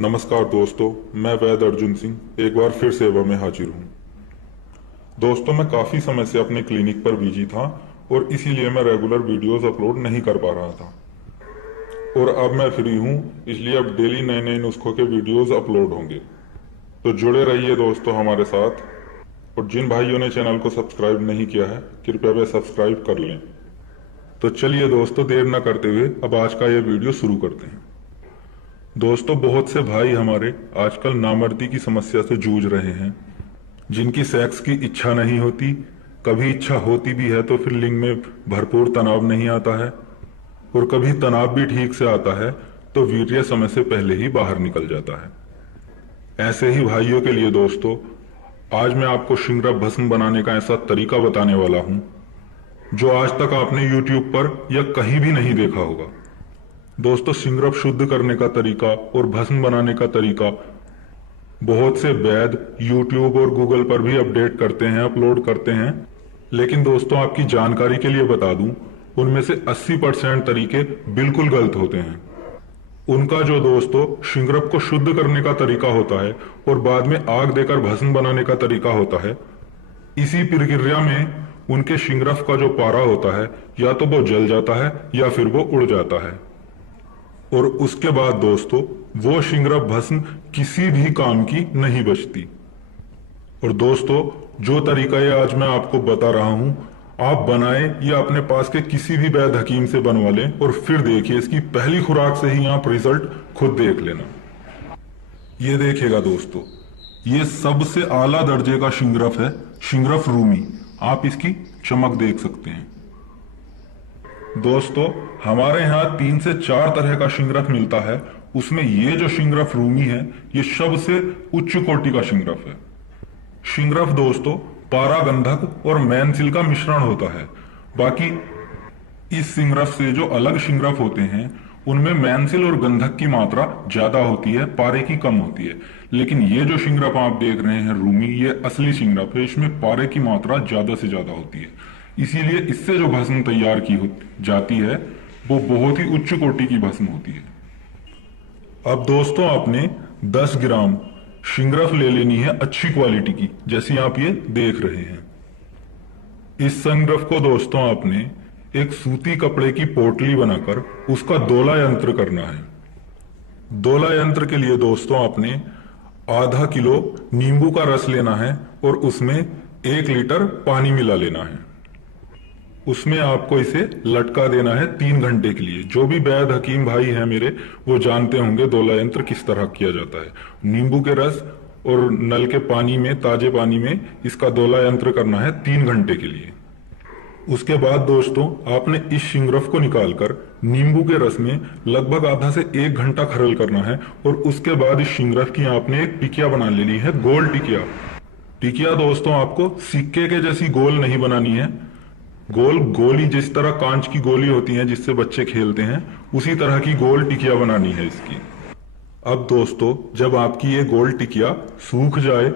नमस्कार दोस्तों, मैं वैद अर्जुन सिंह एक बार फिर सेवा में हाजिर हूँ। दोस्तों, मैं काफ़ी समय से अपने क्लिनिक पर बिजी था और इसीलिए मैं रेगुलर वीडियोस अपलोड नहीं कर पा रहा था। और अब मैं फ्री हूँ, इसलिए अब डेली नए नए नुस्खों के वीडियोस अपलोड होंगे। तो जुड़े रहिए दोस्तों हमारे साथ। और जिन भाइयों ने चैनल को सब्सक्राइब नहीं किया है, कृपया वे सब्सक्राइब कर लें। तो चलिए दोस्तों, देर न करते हुए अब आज का ये वीडियो शुरू करते हैं। दोस्तों, बहुत से भाई हमारे आजकल नामर्दी की समस्या से जूझ रहे हैं, जिनकी सेक्स की इच्छा नहीं होती, कभी इच्छा होती भी है तो फिर लिंग में भरपूर तनाव नहीं आता है, और कभी तनाव भी ठीक से आता है तो वीर्य समय से पहले ही बाहर निकल जाता है। ऐसे ही भाइयों के लिए दोस्तों, आज मैं आपको शिंगरफ भस्म बनाने का ऐसा तरीका बताने वाला हूं जो आज तक आपने YouTube पर या कहीं भी नहीं देखा होगा। दोस्तों, शिंगरफ शुद्ध करने का तरीका और भस्म बनाने का तरीका बहुत से वैद YouTube और गूगल पर भी अपडेट करते हैं, अपलोड करते हैं। लेकिन दोस्तों, आपकी जानकारी के लिए बता दूं, उनमें से 80% तरीके बिल्कुल गलत होते हैं। उनका जो दोस्तों शिंगरफ को शुद्ध करने का तरीका होता है और बाद में आग देकर भस्म बनाने का तरीका होता है, इसी प्रक्रिया में उनके शिंगरफ का जो पारा होता है या तो वो जल जाता है या फिर वो उड़ जाता है। और उसके बाद दोस्तों वो शिंगरफ भस्म किसी भी काम की नहीं बचती। और दोस्तों, जो तरीका ये आज मैं आपको बता रहा हूं, आप बनाएं या अपने पास के किसी भी वैद्य हकीम से बनवा लें और फिर देखिए, इसकी पहली खुराक से ही आप रिजल्ट खुद देख लेना। ये देखिएगा दोस्तों, ये सबसे आला दर्जे का शिंगरफ है, शिंगरफ रूमी। आप इसकी चमक देख सकते हैं। दोस्तों, हमारे यहाँ 3 से 4 तरह का शिंगरफ मिलता है, उसमें ये जो शिंगरफ रूमी है, ये सबसे उच्च कोटि का शिंगरफ है। शिंगरफ दोस्तों पारा गंधक और मैनसिल का मिश्रण होता है। बाकी इस शिंगरफ से जो अलग शिंगरफ होते हैं, उनमें मैनसिल और गंधक की मात्रा ज्यादा होती है, पारे की कम होती है। लेकिन ये जो शिंगरफ आप देख रहे हैं रूमी, ये असली शिंगरफ है, इसमें पारे की मात्रा ज्यादा से ज्यादा होती है। इसीलिए इससे जो भस्म तैयार की जाती है वो बहुत ही उच्च कोटि की भस्म होती है। अब दोस्तों, आपने 10 ग्राम शिंगरफ ले लेनी है अच्छी क्वालिटी की, जैसी आप ये देख रहे हैं। इस शिंगरफ को दोस्तों आपने एक सूती कपड़े की पोटली बनाकर उसका दोला यंत्र करना है। दोला यंत्र के लिए दोस्तों आपने आधा किलो नींबू का रस लेना है और उसमें 1 लीटर पानी मिला लेना है। उसमें आपको इसे लटका देना है 3 घंटे के लिए। जो भी वैद्य हकीम भाई हैं मेरे, वो जानते होंगे दोला यंत्र किस तरह किया जाता है। नींबू के रस और नल के पानी में, ताजे पानी में इसका दोला यंत्र करना है 3 घंटे के लिए। उसके बाद दोस्तों आपने इस शिंगरफ को निकालकर नींबू के रस में लगभग आधा से 1 घंटा खरल करना है। और उसके बाद इस शिंगरफ की आपने एक टिकिया बना लेनी है, गोल टिकिया। टिकिया दोस्तों आपको सिक्के के जैसी गोल नहीं बनानी है, गोल गोली, जिस तरह कांच की गोली होती है जिससे बच्चे खेलते हैं, उसी तरह की गोल टिकिया बनानी है इसकी। अब दोस्तों, जब आपकी ये गोल टिकिया सूख जाए,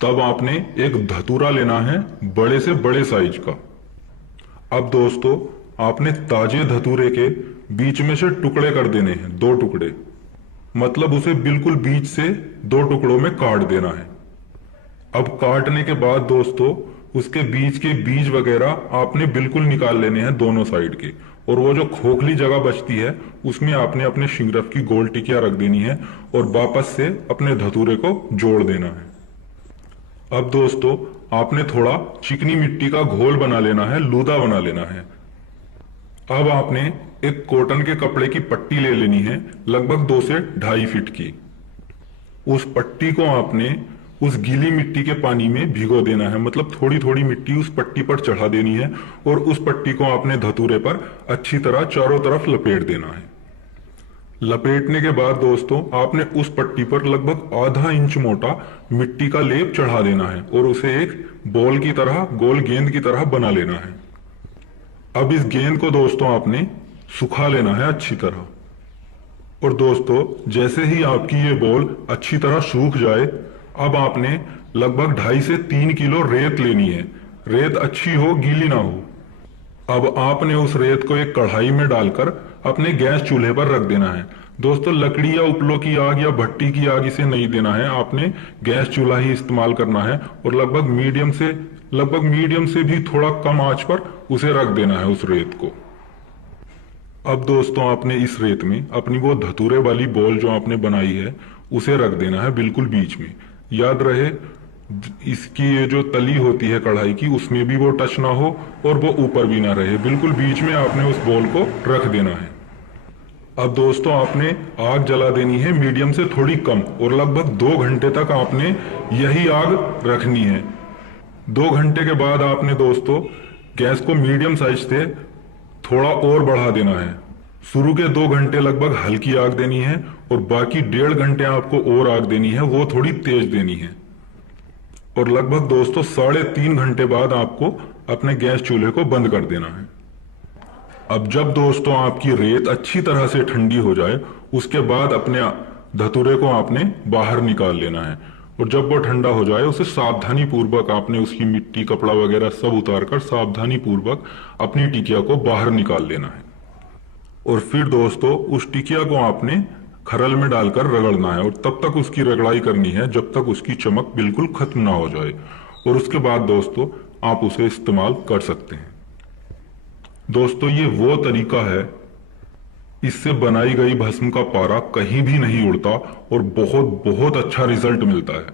तब आपने एक धतूरा लेना है बड़े से बड़े साइज का। अब दोस्तों आपने ताजे धतूरे के बीच में से टुकड़े कर देने हैं, 2 टुकड़े, मतलब उसे बिल्कुल बीच से 2 टुकड़ों में काट देना है। अब काटने के बाद दोस्तों उसके बीच के बीज वगैरह आपने बिल्कुल निकाल लेने हैं दोनों साइड के, और वो जो खोखली जगह बचती है उसमें आपने अपने शिंगरफ की गोल टिकिया रख देनी है और वापस से अपने धतूरे को जोड़ देना है। अब दोस्तों आपने थोड़ा चिकनी मिट्टी का घोल बना लेना है, लूदा बना लेना है। अब आपने एक कॉटन के कपड़े की पट्टी ले लेनी है, लगभग 2 से 2.5 फीट की। उस पट्टी को आपने उस गीली मिट्टी के पानी में भिगो देना है, मतलब थोड़ी थोड़ी मिट्टी उस पट्टी पर चढ़ा देनी है और उस पट्टी को आपने धतूरे पर अच्छी तरह चारों तरफ लपेट देना है। लपेटने के बाद दोस्तों आपने उस पट्टी पर लगभग आधा इंच मोटा मिट्टी का लेप चढ़ा देना है और उसे एक बॉल की तरह, गोल गेंद की तरह बना लेना है। अब इस गेंद को दोस्तों आपने सुखा लेना है अच्छी तरह। और दोस्तों जैसे ही आपकी ये बॉल अच्छी तरह सूख जाए, अब आपने लगभग 2.5 से 3 किलो रेत लेनी है। रेत अच्छी हो, गीली ना हो। अब आपने उस रेत को एक कढ़ाई में डालकर अपने गैस चूल्हे पर रख देना है। दोस्तों लकड़ी या उपलों की आग या भट्टी की आग इसे नहीं देना है, आपने गैस चूल्हा ही इस्तेमाल करना है और लगभग मीडियम से भी थोड़ा कम आंच पर उसे रख देना है उस रेत को। अब दोस्तों आपने इस रेत में अपनी वो धतूरे वाली बॉल जो आपने बनाई है उसे रख देना है बिल्कुल बीच में। याद रहे इसकी ये जो तली होती है कढ़ाई की उसमें भी वो टच ना हो और वो ऊपर भी ना रहे, बिल्कुल बीच में आपने उस बॉल को रख देना है। अब दोस्तों आपने आग जला देनी है मीडियम से थोड़ी कम और लगभग 2 घंटे तक आपने यही आग रखनी है। 2 घंटे के बाद आपने दोस्तों गैस को मीडियम साइज से थोड़ा और बढ़ा देना है। शुरू के 2 घंटे लगभग हल्की आग देनी है और बाकी 1.5 घंटे आपको और आग देनी है, वो थोड़ी तेज देनी है। और लगभग दोस्तों 3.5 घंटे बाद आपको अपने गैस चूल्हे को बंद कर देना है। अब जब दोस्तों आपकी रेत अच्छी तरह से ठंडी हो जाए उसके बाद अपने धतूरे को आपने बाहर निकाल लेना है और जब वो ठंडा हो जाए उसे सावधानी पूर्वक आपने उसकी मिट्टी कपड़ा वगैरह सब उतारकर सावधानी पूर्वक अपनी टिकिया को बाहर निकाल लेना है। और फिर दोस्तों उस टिकिया को आपने खरल में डालकर रगड़ना है और तब तक उसकी रगड़ाई करनी है जब तक उसकी चमक बिल्कुल खत्म ना हो जाए और उसके बाद दोस्तों आप उसे इस्तेमाल कर सकते हैं। दोस्तों ये वो तरीका है, इससे बनाई गई भस्म का पारा कहीं भी नहीं उड़ता और बहुत बहुत अच्छा रिजल्ट मिलता है।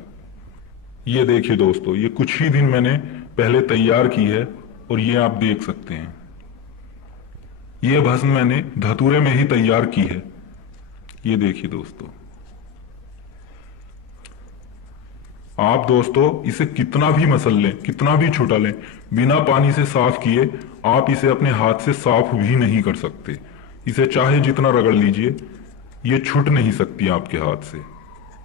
ये देखिए दोस्तों, ये कुछ ही दिन मैंने पहले तैयार की है और ये आप देख सकते हैं। ये भस्म मैंने धतूरे में ही तैयार की है। ये देखिए दोस्तों, आप दोस्तों इसे कितना भी मसल लें, कितना भी छुटा लें, बिना पानी से साफ किए आप इसे अपने हाथ से साफ भी नहीं कर सकते। इसे चाहे जितना रगड़ लीजिए ये छूट नहीं सकती आपके हाथ से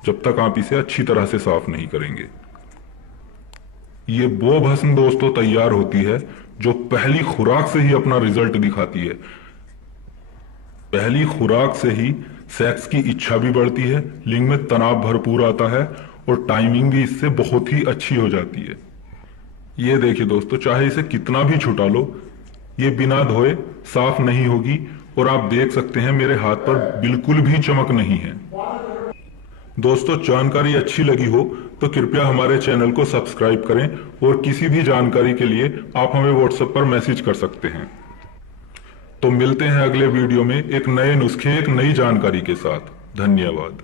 जब तक आप इसे अच्छी तरह से साफ नहीं करेंगे। ये वो भस्म दोस्तों तैयार होती है जो पहली खुराक से ही अपना रिजल्ट दिखाती है। पहली खुराक से ही सेक्स की इच्छा भी बढ़ती है, लिंग में तनाव भरपूर आता है और टाइमिंग भी इससे बहुत ही अच्छी हो जाती है। ये देखिए दोस्तों, चाहे इसे कितना भी छुटा लो ये बिना धोए साफ नहीं होगी और आप देख सकते हैं मेरे हाथ पर बिल्कुल भी चमक नहीं है। दोस्तों जानकारी अच्छी लगी हो तो कृपया हमारे चैनल को सब्सक्राइब करें और किसी भी जानकारी के लिए आप हमें व्हाट्सएप पर मैसेज कर सकते हैं। तो मिलते हैं अगले वीडियो में एक नए नुस्खे, एक नई जानकारी के साथ। धन्यवाद।